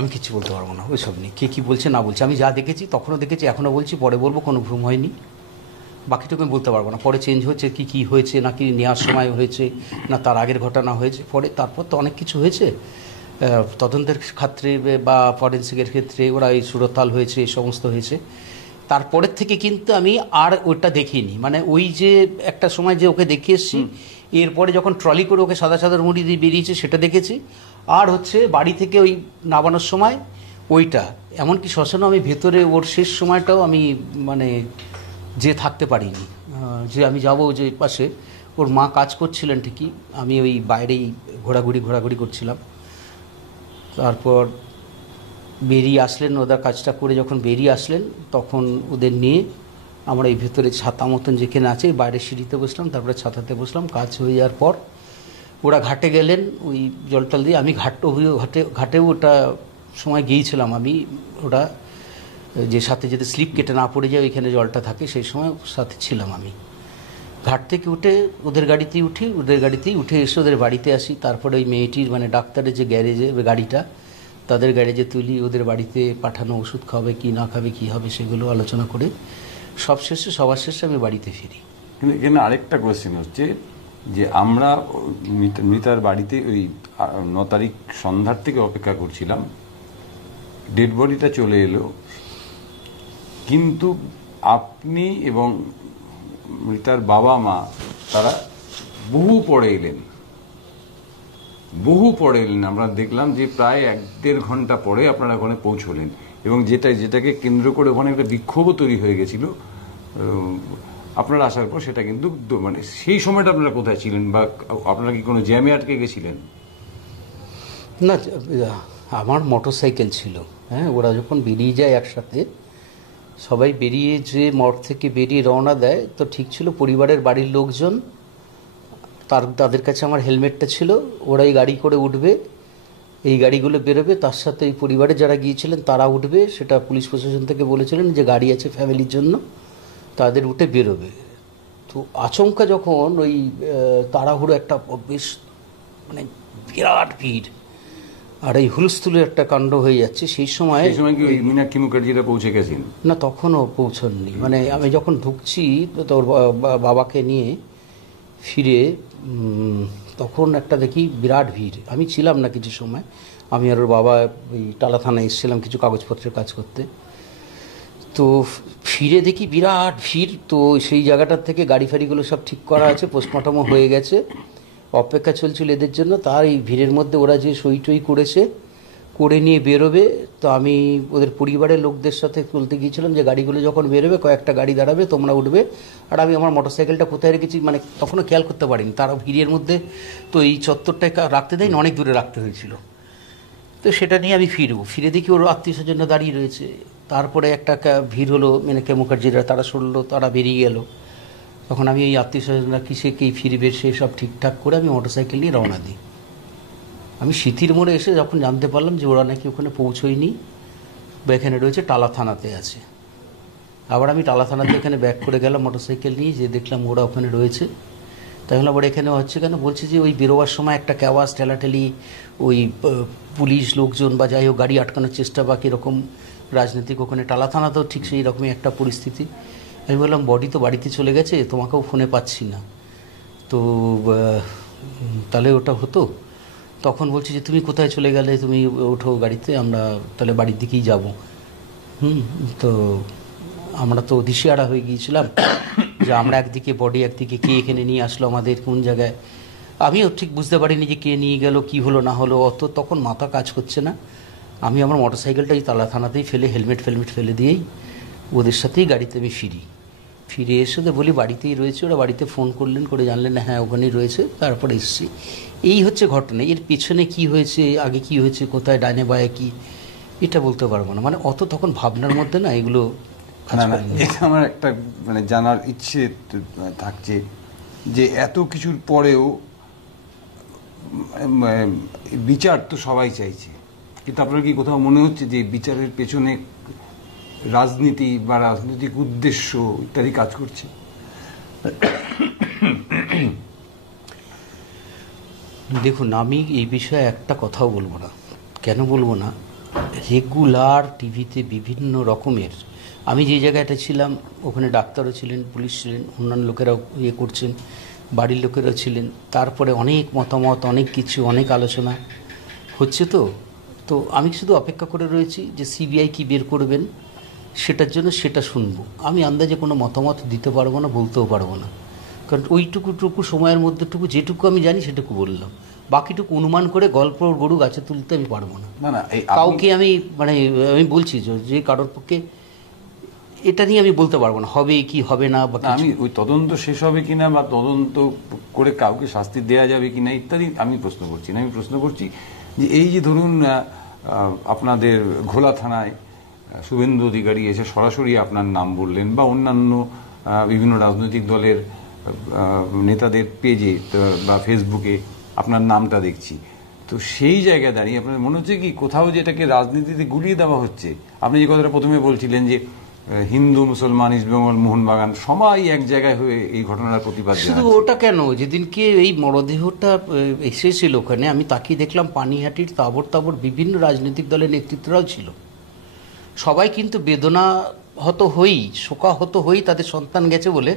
আমি কিছু বলতে পারবো না ওইসব নিয়ে, কে কি বলছে না বলছে। আমি যা দেখেছি তখনও দেখেছি, এখনও বলছি, পরে বলবো, কোনো ভ্রম হয়নি। বাকিটুকু আমি বলতে পারবো না, পরে চেঞ্জ হচ্ছে, কি হয়েছে, নাকি নেওয়ার সময় হয়েছে, না তার আগের ঘটনা হয়েছে, তারপর তো অনেক কিছু হয়েছে তদন্তের ক্ষেত্রে বা ফরেন্সিকের ক্ষেত্রে, ওরা এই সুরতাল হয়েছে, এই সমস্ত হয়েছে। তারপরের থেকে কিন্তু আমি আর ওটা দেখিনি, মানে ওই যে একটা সময় যে ওকে দেখে এসেছি, এরপরে যখন ট্রলি করে ওকে সাদা চাদর মুড়ি দিয়ে বেরিয়েছে, সেটা দেখেছি। আর হচ্ছে বাড়ি থেকে ওই নামানোর সময় ওইটা, এমনকি শ্মশানও আমি ভেতরে, ওর শেষ সময়টাও আমি মানে যে থাকতে পারিনি, যে আমি যাব যে পাশে, ওর মা কাজ করছিলেন ঠিকই, আমি ওই বাইরেই ঘোরাঘুরি করছিলাম। তারপর বেরিয়ে আসলেন, ওদের কাজটা করে যখন বেরিয়ে আসলেন, তখন ওদের নিয়ে আমরা এই ভেতরে ছাতা মতন যেখানে আছে, বাইরের সিঁড়িতে বসলাম, তারপরে ছাতাতে বসলাম। কাজ হয়ে যাওয়ার পর ওরা ঘাটে গেলেন, ওই জলটল দিয়ে। আমি ঘাটেও ওটা সময় গিয়েছিলাম আমি, ওটা যে সাথে যাতে স্লিপ কেটে না পড়ে যায়, ওইখানে জলটা থাকে, সেই সময় সাথে ছিলাম আমি। ঘাট থেকে উঠে ওদের গাড়িতেই উঠে এসে ওদের বাড়িতে আসি। তারপরে ওই মেয়েটির, মানে ডাক্তারের যে গ্যারেজে গাড়িটা, তাদের গ্যারেজে তুলি, ওদের বাড়িতে পাঠানো, ওষুধ খাবে কি না খাবে, কি হবে, সেগুলো আলোচনা করে সবার শেষে আমি বাড়িতে ফিরি। কিন্তু এখানে আরেকটা কোয়েশ্চেন হচ্ছে, যে আমরা মৃতার বাড়িতে ওই 9 তারিখ সন্ধ্যার থেকে অপেক্ষা করছিলাম, ডেড বডিটা চলে এলো, কিন্তু আপনি এবং মৃতার বাবা মা তারা বহু পরে এলেন। আমরা দেখলাম যে প্রায় 1-1.5 ঘন্টা পরে আপনারা ওখানে পৌঁছলেন, এবং যেটাকে কেন্দ্র করে ওখানে একটা বিক্ষোভও তৈরি হয়ে গেছিল আপনারা আসার পর। সেটা কিন্তু মানে সেই সময়টা আপনারা কোথায় ছিলেন, বা আপনারা কি কোনো জ্যামে আটকে গেছিলেন? না, আমার মোটর সাইকেল ছিল। হ্যাঁ, ওরা যখন বেরিয়ে যায় একসাথে, সবাই বেরিয়ে যে মঠ থেকে বেরিয়ে রওনা দেয়, তো ঠিক ছিল পরিবারের বাড়ির লোকজন, তাদের কাছে আমার হেলমেটটা ছিল, ওরাই গাড়ি করে উঠবে, এই গাড়িগুলো বেরোবে, তার সাথে এই পরিবারে যারা গিয়েছিলেন তারা উঠবে। সেটা পুলিশ প্রশাসন থেকে বলেছিলেন যে গাড়ি আছে ফ্যামিলির জন্য, তাদের উঠে বেরোবে। তো আচমকা যখন ওই তাড়াহুড়ো একটা বেশ মানে বিরাট ভিড় আর এই হুলস্থুলের একটা কাণ্ড হয়ে যাচ্ছে, সেই সময় কি ওই মীনাক্ষী মুখার্জিরা পৌঁছে গেছেন? না, তখনও পৌঁছননি। মানে আমি যখন ঢুকছি তোর বাবাকে নিয়ে ফিরে, তখন একটা দেখি বিরাট ভিড়। আমি ছিলাম না কিছু সময়, আমি আর ওর বাবা ওই টালা থানায় এসেছিলাম কিছু কাগজপত্রের কাজ করতে। তো ফিরে দেখি বিরাট ভিড়। তো সেই জায়গাটার থেকে গাড়ি ফাড়িগুলো সব ঠিক করা আছে, পোস্টমর্টমও হয়ে গেছে, অপেক্ষা চলছিল এদের জন্য। তার এই ভিড়ের মধ্যে ওরা যে সই টই করে নিয়ে বেরোবে, তো আমি ওদের পরিবারের লোকদের সাথে বলতে গিয়েছিলাম যে গাড়িগুলো যখন বেরোবে কয়েকটা গাড়ি দাঁড়াবে, তোমরা উঠবে। আর আমি আমার মোটরসাইকেলটা কোথায় রেখেছি মানে তখনও খেয়াল করতে পারিনি, তারা ভিড়ের মধ্যে তো এই চত্বরটায় রাখতে দেয়নি, অনেক দূরে রাখতে হয়েছিল। তো সেটা নিয়ে আমি ফিরে দেখি ওর আত্মীয় স্বজনরা দাঁড়িয়ে রয়েছে। তারপরে একটা ভিড় হলো, মীনাক্ষী মুখার্জিরা তারা সরলো, তারা বেরিয়ে গেল। তখন আমি এই আত্মীয় স্বজনরা কিসে কে ফিরবে সে সব ঠিকঠাক করে আমি মোটরসাইকেল নিয়ে রওনা দিই। আমি সিথির মোড়ে এসে যখন জানতে পারলাম যে ওরা নাকি ওখানে পৌঁছোয়নি বা এখানে রয়েছে, টালা থানাতে আছে। আবার আমি টালা থানাতে এখানে ব্যাক করে গেলাম মোটরসাইকেল নিয়ে, যে দেখলাম ওরা ওখানে রয়েছে। তাই হলো আবার এখানে হচ্ছে কেন, বলছে যে ওই বেরোবার সময় একটা ক্যাওয়াজ ঠেলাঠেলি, ওই পুলিশ লোকজন বা যাই হোক গাড়ি আটকানোর চেষ্টা বা কীরকম রাজনৈতিক, ওখানে টালা থানাতেও ঠিক সেই রকমই একটা পরিস্থিতি। আমি বললাম বডি তো বাড়িতে চলে গেছে, তোমাকেও ফোনে পাচ্ছি না, তো তাহলে ওটা হতো। তখন বলছি যে তুমি কোথায় চলে গেলে, তুমি ওঠো গাড়িতে, আমরা তাহলে বাড়ির দিকেই যাব। তো আমরা তো দিশেহারা হয়ে গিয়েছিলাম যে আমরা একদিকে বডি, একদিকে কে এখানে নিয়ে আসলো, আমাদের কোন জায়গায়। আমিও ঠিক বুঝতে পারিনি যে কে নিয়ে গেল, কি হলো না হলো, অত তখন মাথা কাজ করছে না। আমি আমার মোটরসাইকেলটাই তালা থানাতেই ফেলে, হেলমেট ফেলে দিয়েই ওদের সাথেই গাড়িতে আমি ফিরে এসে তো বলি বাড়িতেই রয়েছে। ওরা বাড়িতে ফোন করলেন, করে জানলেন হ্যাঁ ওখানেই রয়েছে। তারপরে এসছি। এই হচ্ছে ঘটনা। এর পেছনে কি হয়েছে, আগে কি হয়েছে, কোথায় ডানে বায়ে কি, এটা বলতে পারবো না। মানে অত তখন ভাবনার মধ্যে না এগুলো। এটা আমার একটা মানে জানার ইচ্ছে থাকছে যে এত কিছুর পরেও বিচার তো সবাই চাইছে, কিন্তু আপনার কি কোথাও মনে হচ্ছে যে বিচারের পেছনে রাজনীতি বা রাজনৈতিক উদ্দেশ্য ইত্যাদি কাজ করছে? দেখুন, আমি এই বিষয়ে একটা কথাও বলবো না। কেন বলবো না, রেগুলার টিভিতে বিভিন্ন রকমের, আমি যে জায়গাটা ছিলাম ওখানে ডাক্তারও ছিলেন, পুলিশ ছিলেন, অন্যান্য লোকেরাও করছেন, বাড়ির লোকেরাও ছিলেন। তারপরে অনেক মতামত, অনেক কিছু, অনেক আলোচনা হচ্ছে। তো আমি শুধু অপেক্ষা করে রয়েছি যে সিবিআই কি বের করবেন, সেটার জন্য সেটা শুনবো। আমি আন্দাজে কোনো মতামত দিতে পারবো না, বলতেও পারবো না, কারণ ওইটুকু সময়ের মধ্যেটুকু যেটুকু আমি জানি সেটুকু বললাম। বাকিটুকু অনুমান করে গল্প গরু গাছে তুলতে আমি পারবো না। কাউকে আমি আমি বলছি যে কারোর পক্ষে এটা নিয়ে আমি বলতে পারবো না হবে কি হবে না। আমি ওই তদন্ত শেষ হবে কিনা বা তদন্ত করে কাউকে শাস্তি দেওয়া যাবে কিনা ইত্যাদি আমি প্রশ্ন করছি না। আমি প্রশ্ন করছি যে এই যে ধরুন আপনাদের ঘোলা থানায় শুভেন্দু অধিকারী এসে সরাসরি আপনার নাম বললেন, বা অন্যান্য বিভিন্ন রাজনৈতিক দলের নেতাদের পেজে বা ফেসবুকে আপনার নামটা দেখছি, তো সেই জায়গায় দাঁড়িয়ে আপনার মনে হচ্ছে কি কোথাও যেটাকে রাজনীতিতে গুলিয়ে দেওয়া হচ্ছে? আপনি যে কথাটা প্রথমে বলছিলেন যে হিন্দু, মুসলমান, ইস্ট বেঙ্গল, মোহনবাগান সবাই এক জায়গায় হয়ে এই ঘটনার প্রতিবাদ। শুধু ওটা কেন, যেদিনকে এই মরদেহটা এসেছিল ওখানে আমি তাকিয়ে দেখলাম পানিহাটির তাবর বিভিন্ন রাজনৈতিক দলের নেতৃত্বরাও ছিল। সবাই কিন্তু বেদনাহত হই, শোকাহত হই তাদের সন্তান গেছে বলে,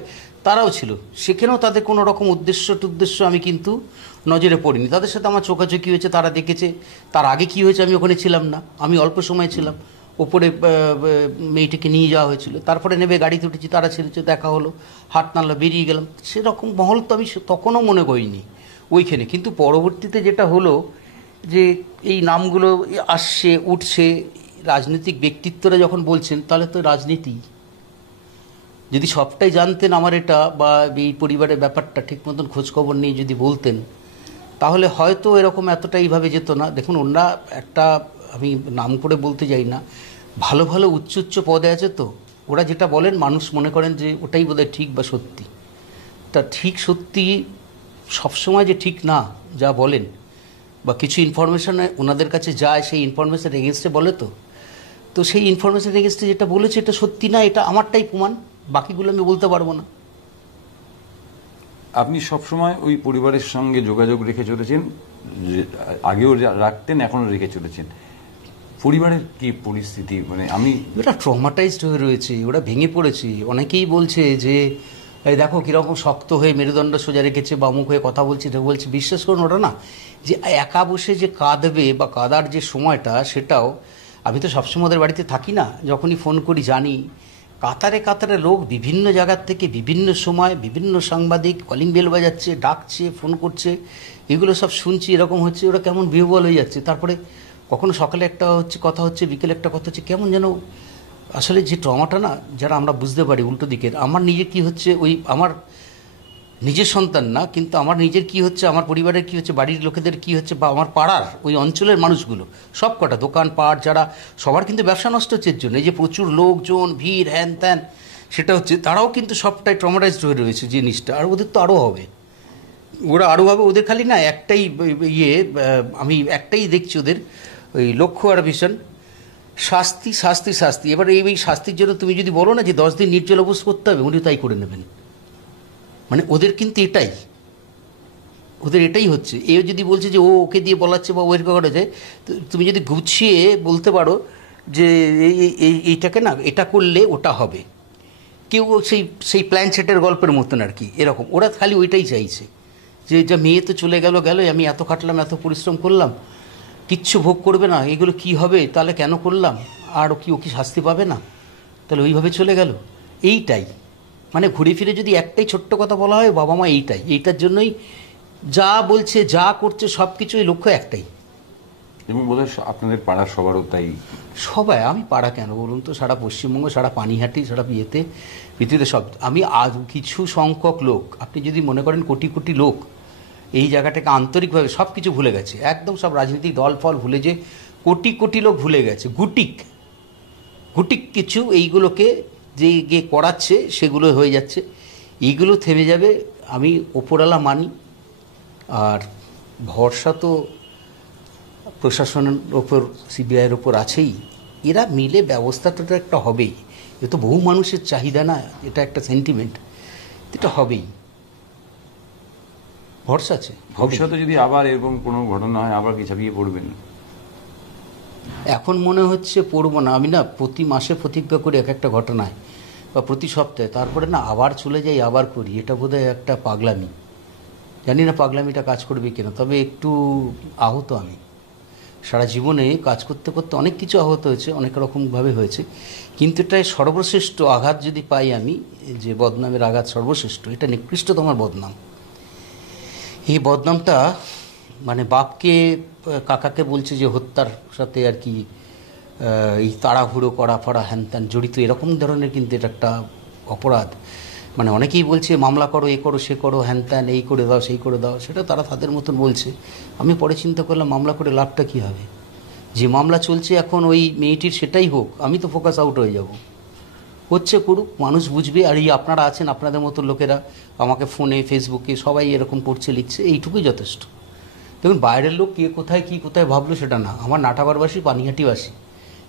তারাও ছিল, সেখানেও তাদের কোনো রকম উদ্দেশ্য আমি কিন্তু নজরে পড়িনি। তাদের সাথে আমার চোখাচোখি হয়েছে, তারা দেখেছে। তার আগে কি হয়েছে আমি ওখানে ছিলাম না, আমি অল্প সময় ছিলাম। ওপরে মেয়েটিকে নিয়ে যাওয়া হয়েছিল, তারপরে নেবে গাড়িতে উঠেছি, তারা ছেড়েছে, দেখা হলো, হাত নাড়লো, বেরিয়ে গেলাম। সেরকম মহল তো আমি তখনও মনে করিনি ওইখানে। কিন্তু পরবর্তীতে যেটা হলো যে এই নামগুলো আসছে উঠছে, রাজনৈতিক ব্যক্তিত্বরা যখন বলছেন, তাহলে তো রাজনীতি। যদি সবটাই জানতেন আমার এটা বা এই পরিবারের ব্যাপারটা ঠিক মতন খোঁজখবর নিয়ে যদি বলতেন, তাহলে হয়তো এরকম এতটা এইভাবে যেত না। দেখুন, ওনারা একটা, আমি নাম করে বলতে যাই না, ভালো ভালো উচ্চ উচ্চ পদে আছে, তো ওরা যেটা বলেন মানুষ মনে করেন যে ওটাই বোধহয় ঠিক বা সত্যি। তা ঠিক সত্যি সবসময় যে ঠিক না যা বলেন, বা কিছু ইনফরমেশন ওনাদের কাছে যায়, সেই ইনফরমেশন এগেনস্টে বলে, তো সেই ইনফরমেশন এগেনস্টে যেটা বলেছে এটা সত্যি না, এটা আমারটাই প্রমাণ, বাকিগুলো আমি বলতে পারবো না। আপনি সবসময় ওই পরিবারের সঙ্গে যোগাযোগ রেখে চলেছেন, আগেও রাখতেন, এখনো রেখে চলেছেন। পরিবারের কি পরিস্থিতি? মানে আমি ওরা ট্রমাটাইজড হয়ে রয়েছে, ওরা ভেঙে পড়েছে। অনেকেই বলছে যে এই দেখো কীরকম শক্ত হয়ে মেরুদণ্ড সোজা রেখেছে, বা মুখ হয়ে কথা বলছে, এটা বলছে। বিশ্বাস করুন, ওটা না যে একা বসে যে কাঁদবে বা কাঁদার যে সময়টা, সেটাও আমি তো সবসময় ওদের বাড়িতে থাকি না, যখনই ফোন করি জানি কাতারে কাতারে লোক বিভিন্ন জায়গার থেকে বিভিন্ন সময় বিভিন্ন সাংবাদিক কলিং বেল বাজাচ্ছে, ডাকছে, ফোন করছে, এগুলো সব শুনছি। এরকম হচ্ছে, ওরা কেমন বিহ্বল হয়ে যাচ্ছে। তারপরে কখনো সকালে একটা হচ্ছে কথা হচ্ছে, বিকেলে একটা কথা হচ্ছে, কেমন যেন আসলে যে ট্রমাটা না, যারা আমরা বুঝতে পারি উল্টো দিকের। আমার নিজে কি হচ্ছে, ওই আমার নিজের সন্তান না, কিন্তু আমার নিজের কি হচ্ছে, আমার পরিবারের কি হচ্ছে, বাড়ির লোকেদের কি হচ্ছে, বা আমার পাড়ার ওই অঞ্চলের মানুষগুলো সব কটা দোকানপাট যারা, সবার কিন্তু ব্যবসা নষ্ট হচ্ছে এর জন্য। এই যে প্রচুর লোকজন, ভিড়, হ্যান ত্যান, সেটা হচ্ছে, তারাও কিন্তু সবটাই ট্রমাটাইজড হয়ে রয়েছে জিনিসটা। আর ওদের তো আরও হবে, ওরা আরও হবে। ওদের খালি না একটাই আমি একটাই দেখছি ওদের ওই লক্ষ্য আর ভীষণ, শাস্তি শাস্তি শাস্তি। এবার এই শাস্তির জন্য তুমি যদি বলো না যে 10 দিন নির্জল উপোস করতে হবে, উনি তাই করে নেবেন। মানে ওদের কিন্তু এটাই, ওদের এটাই হচ্ছে। এ যদি বলছে যে ওকে দিয়ে বলাচ্ছে বা ওয়ের করেছে, তুমি যদি গুছিয়ে বলতে পারো যে এইটাকে না, এটা করলে ওটা হবে, কেউ সেই প্ল্যান সেটের গল্পের মতন আর কি, এরকম। ওরা খালি ওইটাই চাইছে যে যা মেয়ে তো চলে গেল, আমি এত খাটলাম, এত পরিশ্রম করলাম, কিচ্ছু ভোগ করবে না, এগুলো কি হবে, তাহলে কেন করলাম, আর ও কি শাস্তি পাবে না, তাহলে ওইভাবে চলে গেল। এইটাই মানে ঘুরে ফিরে যদি একটাই ছোট্ট কথা বলা হয়, বাবা মা এইটার জন্যই যা বলছে, যা করছে, সব কিছুই লক্ষ্য একটাই। এবং বোধহয় আপনাদের পাড়ার সবারও তাই। সবাই, আমি পাড়া কেন বলুন তো, সারা পশ্চিমবঙ্গ, সারা পানিহাটি, সারা পৃথিবীতে সব, আমি আজ কিছু সংখ্যক লোক, আপনি যদি মনে করেন কোটি কোটি লোক এই জায়গাটাকে আন্তরিকভাবে সব কিছু ভুলে গেছে, একদম সব রাজনৈতিক দল ফল ভুলে, যে কোটি কোটি লোক ভুলে গেছে, গুটিক কিছু এইগুলোকে যে গিয়ে করাচ্ছে, সেগুলো হয়ে যাচ্ছে, এইগুলো থেমে যাবে, আমি ওপরওয়ালা মানি। আর ভরসা তো প্রশাসনের ওপর, সিবিআইয়ের ওপর আছেই। এরা মিলে ব্যবস্থাটা একটা হবেই। এ তো বহু মানুষের চাহিদা না, এটা একটা সেন্টিমেন্ট, এটা হবেই, ভরসা আছে। ভবিষ্যতে যদি আবার এরকম কোনো ঘটনা হয়, আবার কি ঝাঁপিয়ে পড়বেন? এখন মনে হচ্ছে পড়বো না। আমি না প্রতি মাসে প্রতিজ্ঞা করি এক একটা ঘটনায়, বা প্রতি সপ্তাহে, তারপরে না আবার চলে যাই, আবার করি। এটা বোধহয় একটা পাগলামি, জানি না পাগলামিটা কাজ করবে কিনা। তবে একটু আহত আমি, সারা জীবনে কাজ করতে করতে অনেক কিছু আহত হয়েছে, অনেক রকমভাবে হয়েছে, কিন্তু এটাই সর্বশ্রেষ্ঠ আঘাত যদি পাই আমি, যে বদনামের আঘাত সর্বশ্রেষ্ঠ, এটা নিকৃষ্টতম বদনাম। এই বদনামটা মানে বাপকে কাকাকে বলছে যে হত্যার সাথে আর কি, এই তাড়াহুড়ো করা ফড়া হ্যান ত্যান জড়িত, এরকম ধরনের কিন্তু এটা একটা অপরাধ। মানে অনেকেই বলছে মামলা করো, এ করো, সে করো, হ্যান ত্যান, এই করে দাও, সেই করে দাও, সেটা তারা তাদের মতন বলছে। আমি পরে চিন্তা করলাম, মামলা করে লাভটা কী হবে? যে মামলা চলছে এখন ওই মেয়েটির, সেটাই হোক, আমি তো ফোকাস আউট হয়ে যাব। হচ্ছে করুক, মানুষ বুঝবে। আর এই আপনারা আছেন, আপনাদের মতো লোকেরা আমাকে ফোনে, ফেসবুকে সবাই এরকম পড়ছে, লিখছে, এইটুকুই যথেষ্ট। দেখুন, বাইরের লোক কে কোথায় কী কোথায় ভাবলো সেটা না, আমার নাটাবারবাসী, পানিহাটিবাসী,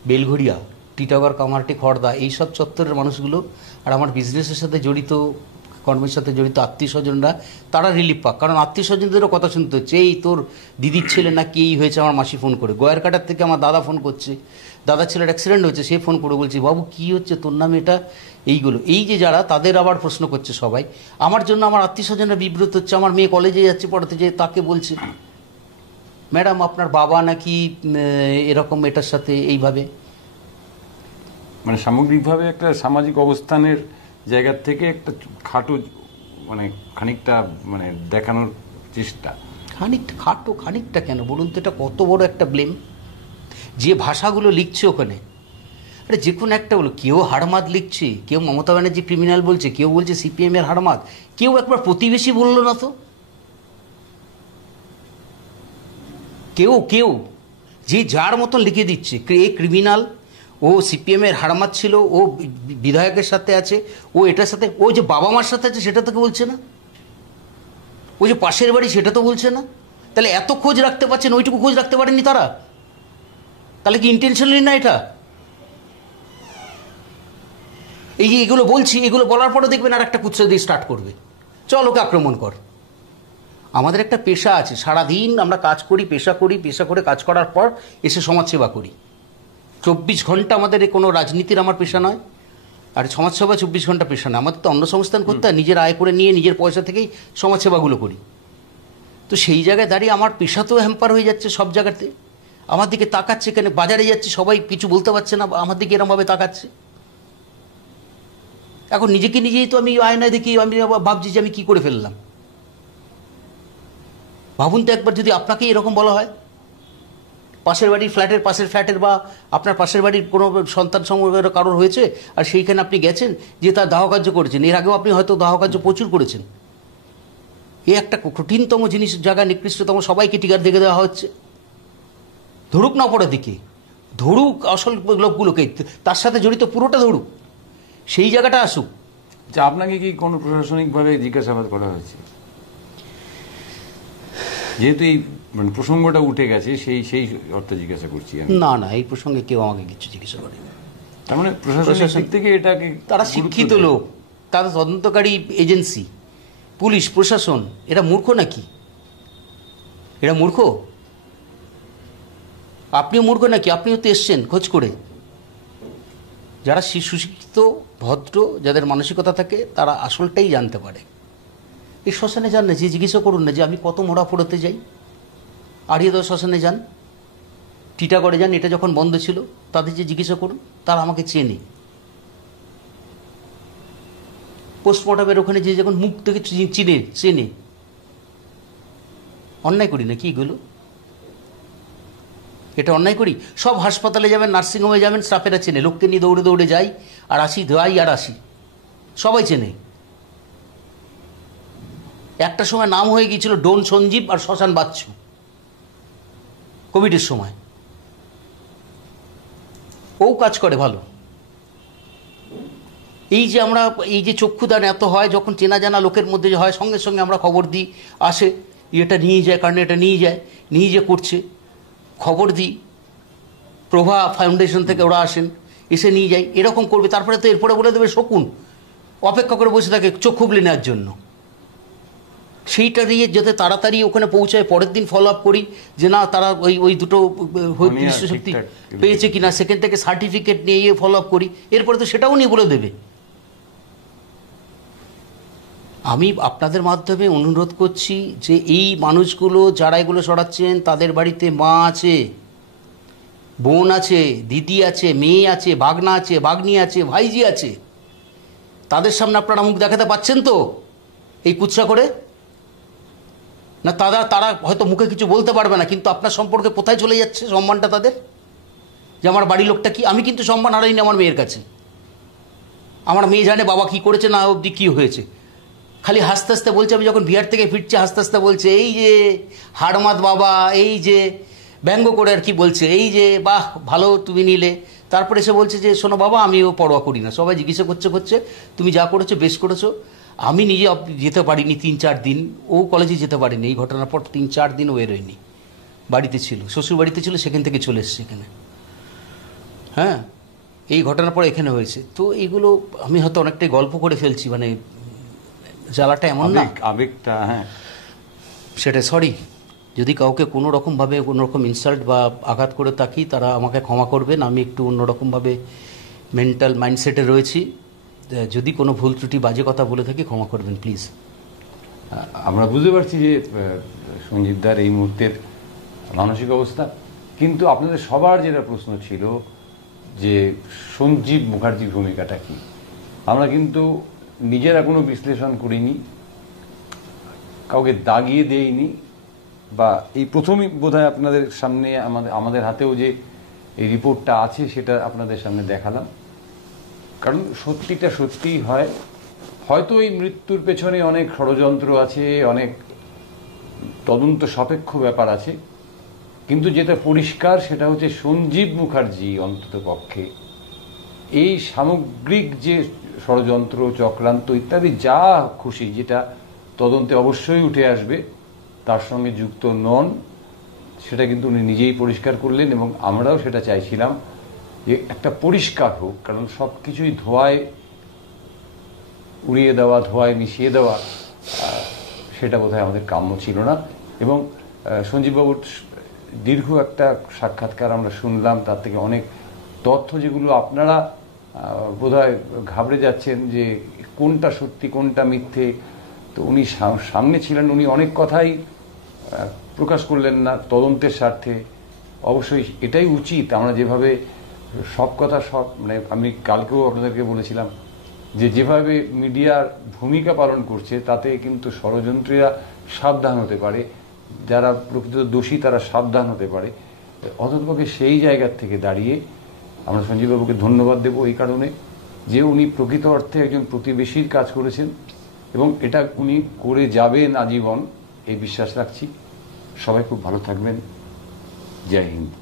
বেলঘড়িয়া, টিটাগড়, কামারহাটি, খড়দা, এইসব চত্বরের মানুষগুলো, আর আমার বিজনেসের সাথে জড়িত কর্মের সাথে জড়িত আত্মীয় স্বজনরা তারা রিলিফ পাক, কারণ আত্মীয় স্বজনদেরও কথা শুনতে হচ্ছে। এই তোর দিদির ছেলে না কি এই হয়েছে, আমার মাসি ফোন করে, গয়ার কাটার থেকে আমার দাদা ফোন করছে, দাদার ছেলের অ্যাক্সিডেন্ট হয়েছে, সে ফোন করে বলছে বাবু কি হচ্ছে তোর নামে এটা, এইগুলো। এই যে যারা, তাদের আবার প্রশ্ন করছে সবাই, আমার জন্য আমার আত্মীয় স্বজনরা বিব্রত হচ্ছে। আমার মেয়ে কলেজে যাচ্ছে পড়াতে, যে তাকে বলছে ম্যাডাম আপনার বাবা নাকি এরকম এটার সাথে এইভাবে। মানে সামগ্রিকভাবে একটা সামাজিক অবস্থানের জায়গা থেকে একটা খাটো, মানে খানিকটা মানে দেখানোর চেষ্টা। খানিকটা খাটো, খানিকটা কেন বলুন তো, এটা কত বড় একটা ব্লেম। যে ভাষাগুলো লিখছে ওখানে, আরে যে কোনো একটা বলো, কেউ হাড়মাদ লিখছে, কেউ মমতা ব্যানার্জি ক্রিমিনাল বলছে, কেউ বলছে সিপিএম এর হাড়মাদ, কেউ একবার প্রতিবেশী বললো না তো। কেউ যে যার মতন লিখে দিচ্ছে, এ ক্রিমিনাল, ও সিপিএম এর হাড়মাদ ছিল, ও বিধায়কের সাথে আছে, ও এটার সাথে, ও যে বাবা মার সাথে আছে সেটা তোকে বলছে না, ও যে পাশের বাড়ি সেটা তো বলছে না। তাহলে এত খোঁজ রাখতে পারছেন, ওইটুকু খোঁজ রাখতে পারেননি তারা? তাহলে কি ইন্টেনশনালি না এটা? এই যে এগুলো বলছি, এগুলো বলার পরে দেখবেন আর একটা কুৎসা দিয়ে স্টার্ট করবে, চল ওকে আক্রমণ কর। আমাদের একটা পেশা আছে, সারাদিন আমরা কাজ করি, পেশা করে কাজ করার পর এসে সমাজসেবা করি। 24 ঘন্টা আমাদের কোনো রাজনীতির আমার পেশা নয়, আর সমাজসেবা 24 ঘন্টা পেশা নয়। আমাদের তো অন্য সংস্থান করতে হয়, নিজের আয় করে নিয়ে নিজের পয়সা থেকেই সমাজসেবাগুলো করি। তো সেই জায়গায় দাঁড়িয়ে আমার পেশা তো হ্যাম্পার হয়ে যাচ্ছে সব জায়গাতে। আমার দিকে তাকাচ্ছে, কেন বাজারে যাচ্ছি সবাই কিছু বলতে পারছে না, আমার দিকে এরমভাবে তাকাচ্ছে। এখন নিজেই তো আমি আয়নায় দেখি, আমি ভাবছি যে আমি কি করে ফেললাম। ভাবুন তো একবার, যদি আপনাকে এরকম বলা হয়, পাশের বাড়ির পাশের ফ্ল্যাটের বা আপনার পাশের বাড়ির কোনো সন্তান সমবেত কারোর হয়েছে, আর সেইখানে আপনি গেছেন, যে তার দাহকার্য করেছেন। এর আগেও আপনি হয়তো দাহকার্য প্রচুর করেছেন। এ একটা কঠিনতম জিনিস, জায়গা নিকৃষ্টতম, সবাইকে টিকার দেখে দেওয়া হচ্ছে। ধরুক না পড়ে দিকে, ধরুক আসল লোকগুলোকে, তার সাথে জড়িত পুরোটা ধরুক, সেই জায়গাটা আসুক। যে আপনাকে কি কোনো প্রশাসনিকভাবে জিজ্ঞাসাবাদ করা হয়েছে? যেহেতু এই মানে প্রসঙ্গটা উঠে গেছে, সেই অর্থে জিজ্ঞাসা করছি। না, এই প্রসঙ্গে কেউ আমাকে কিছু জিজ্ঞাসা করেনি। তার মানে প্রশাসন থেকে এটাকে, তারা শিক্ষিত লোক, তারা তদন্তকারী এজেন্সি, পুলিশ প্রশাসন, এরা মূর্খ নাকি? এরা মূর্খ? আপনিও মূর্খ নাকি? আপনিও তো এসছেন খোঁজ করে। যারা সুশিক্ষিত, ভদ্র, যাদের মানসিকতা থাকে, তারা আসলটাই জানতে পারে। এই শ্মশানে যান না, যে জিজ্ঞাসা করুন না যে আমি কত মোড়া পোড়াতে যাই। আড়িয়াদহ শ্মশানে যান, টিটাগড়ে যান, এটা যখন বন্ধ ছিল, তাদের যে জিজ্ঞাসা করুন, তারা আমাকে চেনে। পোস্টমর্টমের ওখানে যে যখন মুখ থেকে চেনে। অন্যায় করি না কি এগুলো? এটা অন্যায় করি? সব হাসপাতালে যাবেন, নার্সিংহোমে যাবেন, স্টাফেরা চেনে, লোককে নিয়ে দৌড়ে যাই আর আসি, সবাই চেনে। একটা সময় নাম হয়ে গিয়েছিল ডোন সঞ্জীব আর শ্মশান বাচ্চু, কোভিডের সময়। ও কাজ করে ভালো। এই যে চক্ষুদান এত হয়, যখন চেনা জানা লোকের মধ্যে হয়, সঙ্গে সঙ্গে আমরা খবর দিই, আসে, এটা নিয়ে যায়, কারণ এটা নিয়ে যে করছে, খবর দিই। প্রভা ফাউন্ডেশন থেকে ওরা আসেন, এসে নিয়ে যায়, এরকম করবে। তারপরে তো এরপরে বলে দেবে শকুন, অপেক্ষা করে বসে থাকে চোখ খুবলে নেওয়ার জন্য। সেইটা দিয়ে যাতে তাড়াতাড়ি ওখানে পৌঁছায়, পরের দিন ফলো আপ করি যে না তারা ওই দুটো দৃশ্যশক্তি পেয়েছে কিনা, সেখান থেকে সার্টিফিকেট নিয়ে ফলো আপ করি, এরপরে তো সেটাও নিয়ে বলে দেবে। আমি আপনাদের মাধ্যমে অনুরোধ করছি যে এই মানুষগুলো যারা এগুলো সরাচ্ছেন, তাদের বাড়িতে মা আছে, বোন আছে, দিদি আছে, মেয়ে আছে, ভাগনা আছে, ভাগ্নি আছে, ভাইজি আছে। তাদের সামনে আপনারা মুখ দেখাতে পাচ্ছেন তো এই কুৎসা করে? না তারা হয়তো মুখে কিছু বলতে পারবে না, কিন্তু আপনার সম্পর্কে কোথায় চলে যাচ্ছে সম্মানটা তাদের? যে আমার বাড়ির লোকটা কি, আমি কিন্তু সম্মান হারাইনি আমার মেয়ের কাছে। আমার মেয়ে জানে বাবা কি করেছে, না অবধি কী হয়েছে। খালি হাসতে হাসতে বলছে, আমি যখন বিহার থেকে ফিরছি হাসতে হাসতে বলছে, এই যে হাড়মাত বাবা, এই যে ব্যঙ্গ করে আর কি বলছে, এই যে বাহ ভালো তুমি নিলে। তারপরে এসে বলছে যে শোনো বাবা, আমিও পরোয়া করি না, সবাই জিজ্ঞাসা করছে তুমি যা করেছো বেশ করেছো। আমি নিজে যেতে পারিনি 3-4 দিন, ও কলেজে যেতে পারিনি। এই ঘটনার পর 3-4 দিন ও বেরোয়নি, বাড়িতে ছিল, শ্বশুর বাড়িতে ছিল, সেখান থেকে চলে এসছে এখানে। হ্যাঁ, এই ঘটনার পর এখানে হয়েছে। তো এইগুলো আমি হয়তো অনেকটাই গল্প করে ফেলছি, মানে জ্বালাটা এমন না, আবেগটা, হ্যাঁ সেটা সরি যদি কাউকে কোনো রকমভাবে কোনো রকম ইনসাল্ট বা আঘাত করে থাকি, তারা আমাকে ক্ষমা করবেন। আমি একটু অন্যরকমভাবে মেন্টাল মাইন্ডসেটে রয়েছি। যদি কোনো ভুল ত্রুটি বাজে কথা বলে থাকি ক্ষমা করবেন প্লিজ। আমরা বুঝতে পারছি যে সঞ্জীবদার এই মুহূর্তের মানসিক অবস্থা, কিন্তু আপনাদের সবার যেটা প্রশ্ন ছিল যে সঞ্জীব মুখার্জির ভূমিকাটা কি, আমরা কিন্তু নিজেরা কোনো বিশ্লেষণ করিনি, কাউকে দাগিয়ে দেইনি, বা এই প্রথমই বোধহয় আপনাদের সামনে আমাদের হাতেও যে এই রিপোর্টটা আছে সেটা আপনাদের সামনে দেখালাম। কারণ সত্যিটা সত্যিই হয়, হয়তো এই মৃত্যুর পেছনে অনেক ষড়যন্ত্র আছে, অনেক তদন্ত সাপেক্ষ ব্যাপার আছে, কিন্তু যেটা পরিষ্কার সেটা হচ্ছে সঞ্জীব মুখার্জি অন্তত পক্ষে এই সামগ্রিক যে ষড়যন্ত্র, চক্রান্ত ইত্যাদি যা খুশি, যেটা তদন্তে অবশ্যই উঠে আসবে, তার সঙ্গে যুক্ত নন, সেটা কিন্তু উনি নিজেই পরিষ্কার করলেন। এবং আমরাও সেটা চাইছিলাম যে একটা পরিষ্কার হোক, কারণ সব কিছুই ধোঁয়ায় উড়িয়ে দেওয়া, ধোঁয়ায় মিশিয়ে দেওয়া, সেটা বোধহয় আমাদের কাম্য ছিল না। এবং সঞ্জীববাবুর দীর্ঘ একটা সাক্ষাৎকার আমরা শুনলাম, তার থেকে অনেক তথ্য যেগুলো আপনারা বোধহয় ঘাবড়ে যাচ্ছেন যে কোনটা সত্যি কোনটা মিথ্যে, তো উনি সামনে ছিলেন, উনি অনেক কথাই প্রকাশ করলেন না তদন্তের স্বার্থে। অবশ্যই এটাই উচিত, আমরা যেভাবে সব কথা মানে আমি কালকেও আপনাদেরকে বলেছিলাম যে যেভাবে মিডিয়ার ভূমিকা পালন করছে তাতে কিন্তু ষড়যন্ত্রীরা সাবধান হতে পারে, যারা প্রকৃত দোষী তারা সাবধান হতে পারে। অন্ততপক্ষে সেই জায়গার থেকে দাঁড়িয়ে আমরা সঞ্জীববাবুকে ধন্যবাদ দেব এই কারণে যে উনি প্রকৃত অর্থে একজন প্রতিবেশীর কাজ করেছেন এবং এটা উনি করে যাবেন আজীবন, এই বিশ্বাস রাখছি। সবাই খুব ভালো থাকবেন। জয় হিন্দ।